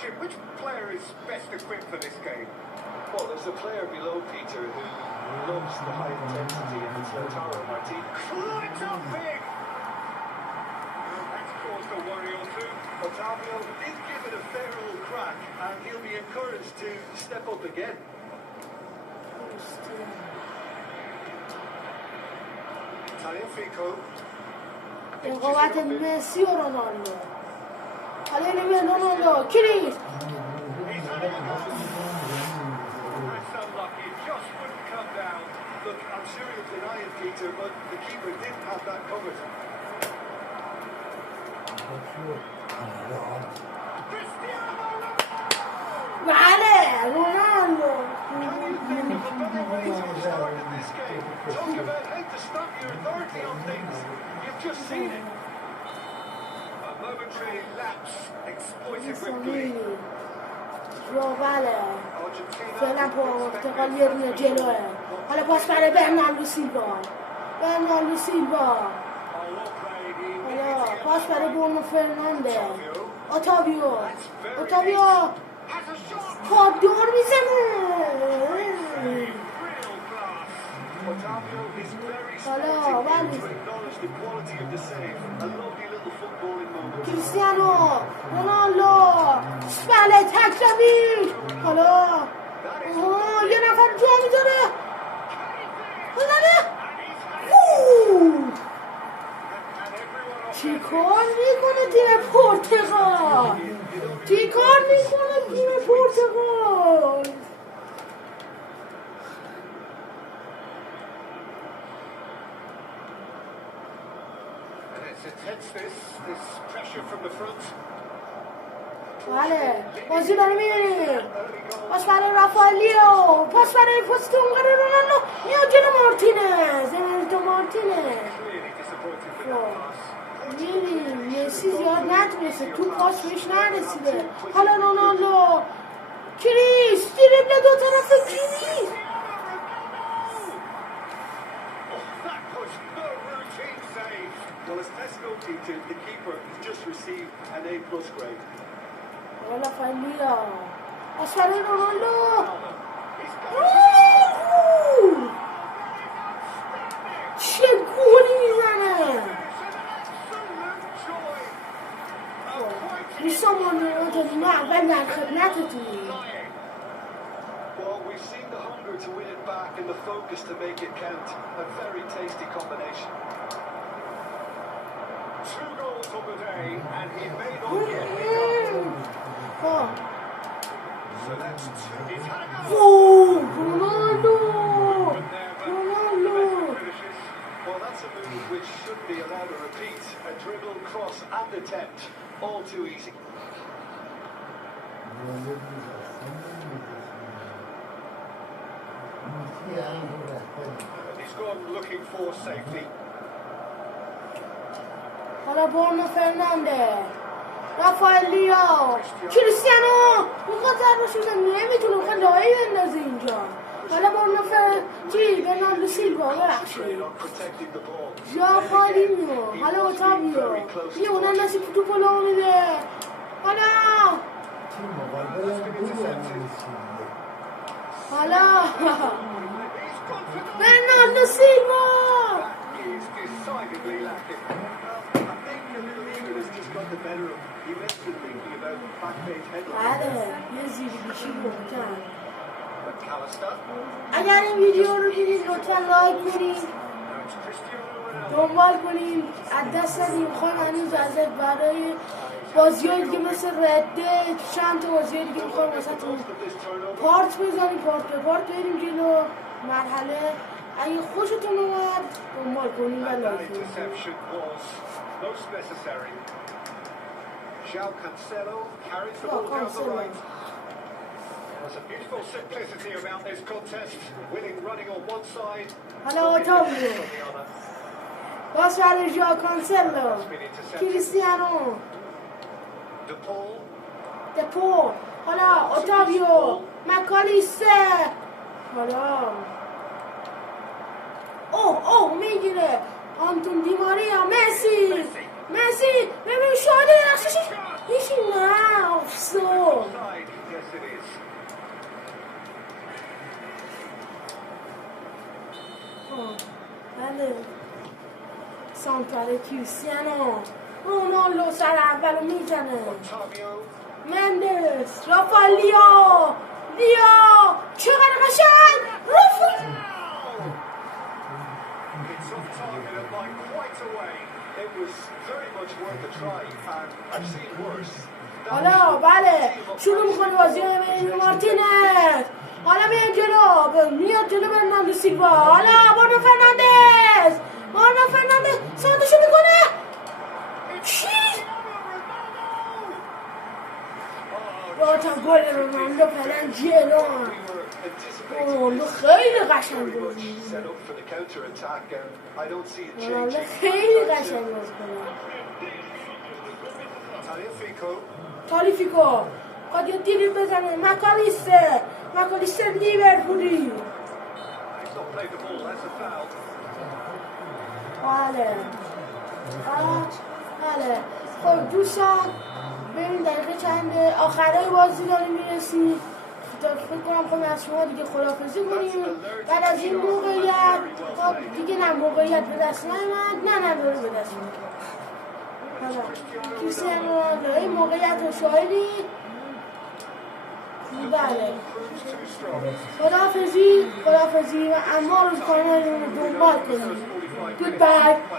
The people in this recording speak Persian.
Jim, which player is best equipped for this game? Well, there's a player below Peter who loves the high intensity, and it's Lautaro Martinez. Climbs up big! That's caused a worry or two. Otavio did give it a fair old crack, and he'll be encouraged to step up again. Tagliafico. رقابت مسی و رونالدو. حالا اینو بیا رونالدو کریس. That's unlucky, it just wouldn't come down. Look, I'm sure you'll deny it, Peter, but the keeper didn't have that covered. Cristiano بله رونالدو. Can you think of a better way to have started this game? Talk about how to stamp your authority on things. You've just seen it. A momentary lapse exploited with glee. بله Argentina. فعلا پرتغال یه دونه جلوه. حالا پاس برای برناردو سیلوا. برناردو سیلوا. حالا پاس برای برونو فرناندز. اوتاویو. اوتاویو پادور میزنه. Otavio is very Hello, sporting Valdez. to acknowledge the quality of the save. A lovely little footballing moment. کریستیانو رونالدو بله تکرمی. حالا یه نفر جا میذاره. بزنه. چی کار میکنه تیم پرتغال؟ چی کار میکنه تیم پرتغال؟ And it's intense, this pressure from the front. بله بازی داره میبینیم. پاس برای رافائلیو. پاس برای پستونگار رونالدو. میاد جلو مارتینز. امریتو مارتینز. Clearly disappointed with that pass. میبینیم مسی زیاد نتونسته. تو پاس بهش نرسیده. حالا رونالدو. کریس دریبل دو طرف کریس. That was no routine save. Well, as Tesco Peter, the keeper has just received an A+ grade. رافائلیو. پاس برای رونالدو. چه گلی میزنه. میسامان رو دادیم ما اول در خدمتتونیم. Well, we've seen the hunger to win it back and the focus to make it count. A very tasty combination. 2 goals on the day, and he may not get it. خب So that's 2. He's had a go. رونالدو رونالدو. Finishes. Well, that's a move which should be allowed to repeat. A dribble, cross and attempt. All too easy. He's gone looking for safety. حالا برونو فرناندز. رافائلیو. کریستیانو اونقدر ضربه شده نمیتونه اون لایه بندازه اینجا. حالا برونو برناردو سیلوا ببخشید. On protecting the ball. رافائلیو. حالا اوتاویو. یه اونم نصیب توپو لو میده. حالا برناردو سیلوا. He's decidedly lacking. I think a little eager has just got the better of him. He mentioned thinking about back-page headlines. بله یه زیرگیشی محکم. McAllister. اگر این ویدیو رو دیدید لطفا لایک کنید. Now it's Cristiano Ronaldo. دنبال کنیم از دست ندیم. میخوایم هنوز ازت برای بازی‌های دیگه مثل رده چند تا بازی‌های دیگه میخوایم واسهتون پارت بزنیم. پارت به پارت بریم جلو مرحله. اگه خوشتون اومد دنبال کنیم و And that لایک کنیم. interception was most necessary. João Cancelo carries the ball down the right. There's a beautiful simplicity about this contest. Winning running on one side. حالا اوتاویو. On the other. باز برای ژائو کانسلو. کریستیانو. DePaul. دپو. حالا اوتاویو. مکالیستر. حالا اوه میگیره آنتون دیماریا. مسی ببین شاهده نقشش میشی. نه افسو کرده سانتر کریستیانو رونالدو سر اول رو میزنه Otavio. مندس رافالیا لیا چقدر قشنگ رافال It's off target and by quite a way. It was very much worth a try, and I've seen worse. حالا بله شروع میکنه بازی امینیو مارتینز حالا میاد جلو برناردو سیلوا حالا برونو فرناندز سادشو میکنه چی؟ راتا گل رونالدو پلن جلو رونالدو خیلی قشنگ بود Set up for the counter attack, and I don't see it رونالدو changing. خیلی قشنگ بود Tagliafico. تالیفیکو خواهد یه دیریب بزنه مکالیستر لیورپولی He's not played the ball, that's a foul. بله خب دوستان ببین دقیقه چنده آخرای بازی داریم میرسیم فکر کنم خب از شما دیگه خداحافظی کنیم بعد از این موقعیت خب دیگه نه موقعیت به دست نیامد نه داره به دست میاد حالا کریستیانو رونالدو این موقعیت رو شاهدی بله خداحافظی و اما رو کانال رو دنبال کنیم Goodbye.